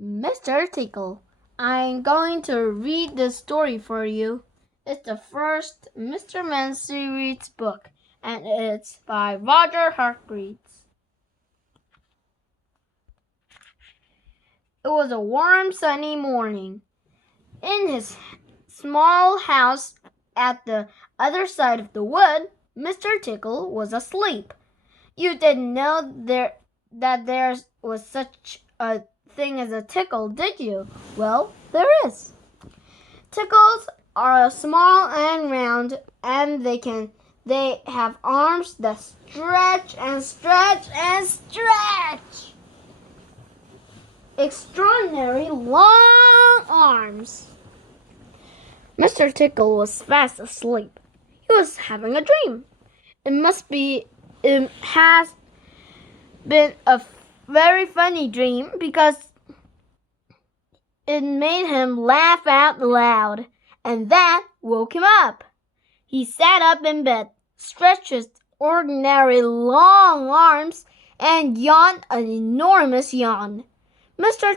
Mr. Tickle, I'm going to read this story for you. It's the first Mr. Man series book, and it's by Roger Hargreaves. It was a warm, sunny morning. In his small house at the other side of the wood, Mr. Tickle was asleep. You didn't know that there was such a thing as a tickle, did you? Well, there is. Tickles are small and round, and they have arms that stretch and stretch and stretch. Extraordinary long arms. Mr. Tickle was fast asleep. He was having a dream. It has been a very funny dream because it made him laugh out loud, and that woke him up. He sat up in bed, stretched his ordinary long arms, and yawned an enormous yawn. Mr.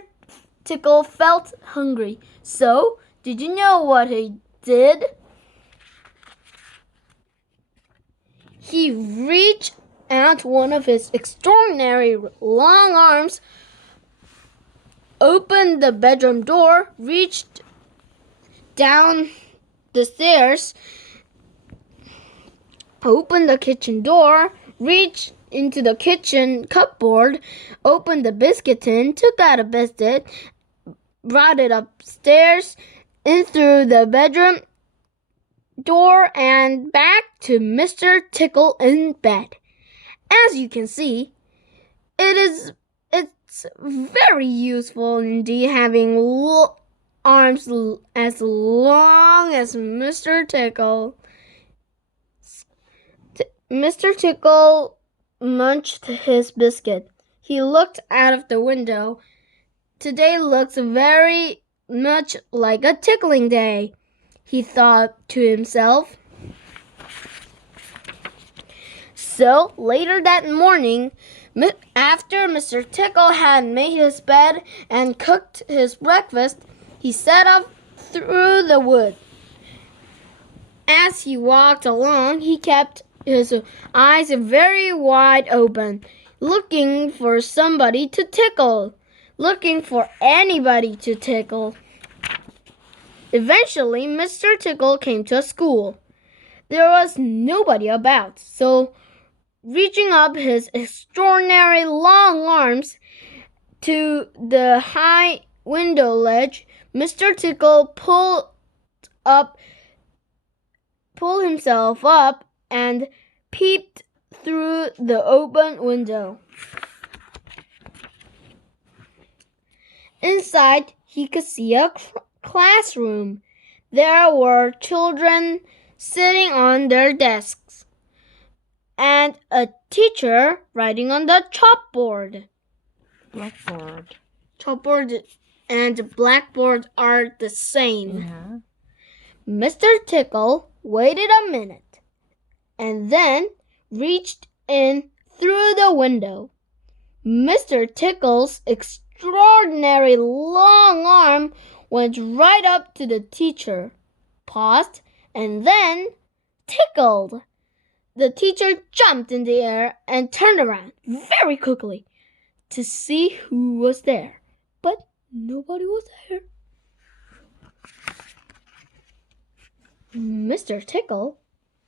Tickle felt hungry, so did you know what he did? He reached out one of his extraordinary long arms, opened the bedroom door, reached down the stairs, opened the kitchen door, reached into the kitchen cupboard, opened the biscuit tin, took out a biscuit, brought it upstairs, in through the bedroom door, and back to Mr. Tickle in bed. As you can see, it's very useful indeed having arms as long as Mr. Tickle. Mr. Tickle munched his biscuit. He looked out of the window. Today looks very much like a tickling day, he thought to himself. So, later that morning, after Mr. Tickle had made his bed and cooked his breakfast, he set off through the wood. As he walked along, he kept his eyes very wide open, looking for somebody to tickle, looking for anybody to tickle. Eventually, Mr. Tickle came to a school. There was nobody about, so reaching up his extraordinary long arms to the high window ledge, Mr. Tickle pulled himself up and peeped through the open window. Inside, he could see a classroom. There were children sitting on their desks, and a teacher writing on the chalkboard. Chalkboard and blackboard are the same. Yeah. Mr. Tickle waited a minute and then reached in through the window. Mr. Tickle's extraordinary long arm went right up to the teacher, paused, and then tickled. The teacher jumped in the air and turned around very quickly to see who was there, but nobody was there. Mr. Tickle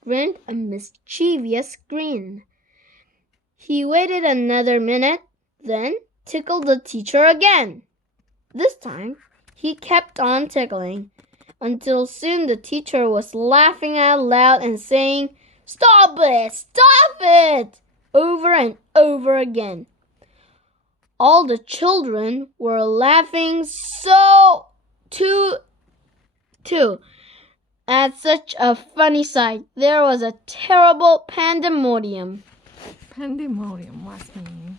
grinned a mischievous grin. He waited another minute, then tickled the teacher again. This time, he kept on tickling, until soon the teacher was laughing out loud and saying, "Stop it! Stop it!" over and over again. All the children were laughing so too at such a funny sight. There was a terrible pandemonium. Pandemonium, what's meaning?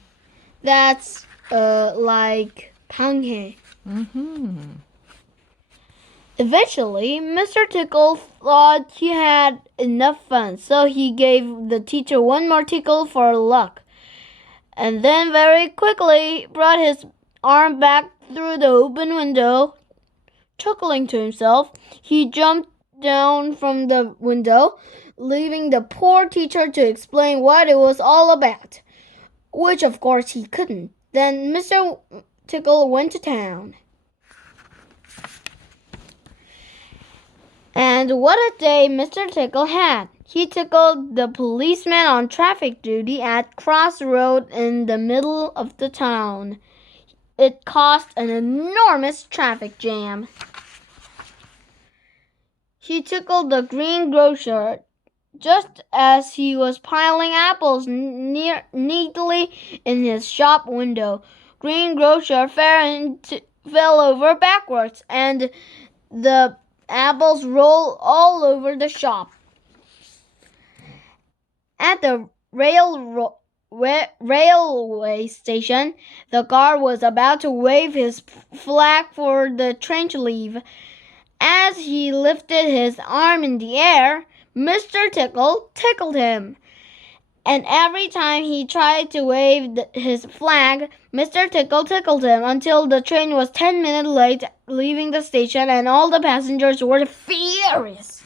That's like 방해. Eventually, Mr. Tickle thought he had enough fun, so he gave the teacher one more tickle for luck, and then very quickly brought his arm back through the open window. Chuckling to himself, he jumped down from the window, leaving the poor teacher to explain what it was all about, which of course he couldn't. Then Mr. Tickle went to town. And what a day Mr. Tickle had! He tickled the policeman on traffic duty at Crossroad in the middle of the town. It caused an enormous traffic jam. He tickled the greengrocer just as he was piling apples neatly in his shop window. Greengrocer fell over backwards, and the apples rolled all over the shop. At the railway station, the guard was about to wave his flag for the train to leave. As he lifted his arm in the air, Mr. Tickle tickled him. And every time he tried to wave his flag, Mr. Tickle tickled him until the train was 10 minutes late leaving the station and all the passengers were furious.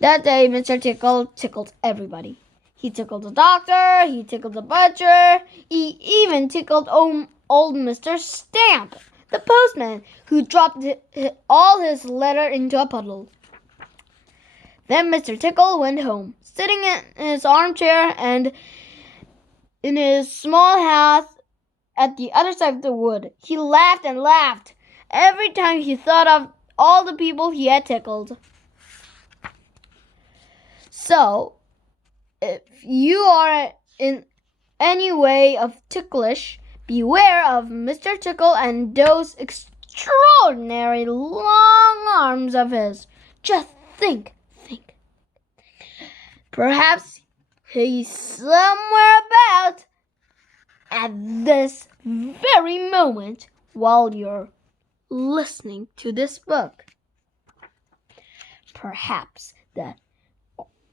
That day, Mr. Tickle tickled everybody. He tickled the doctor, he tickled the butcher, he even tickled old Mr. Stamp, the postman, who dropped all his letter into a puddle. Then Mr. Tickle went home, sitting in his armchair and in his small house at the other side of the wood. He laughed and laughed every time he thought of all the people he had tickled. So, if you are in any way of ticklish, beware of Mr. Tickle and those extraordinary long arms of his. Just think. Perhaps he's somewhere about at this very moment while you're listening to this book. Perhaps the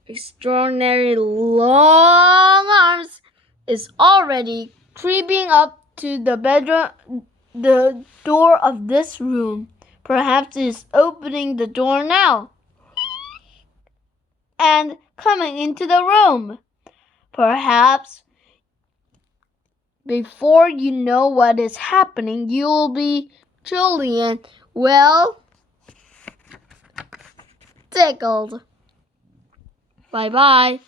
extraordinary long arms is already creeping up to the door of this room. Perhaps it's opening the door now and coming into the room. Perhaps before you know what is happening, you'll be Julian, well, tickled. Bye-bye.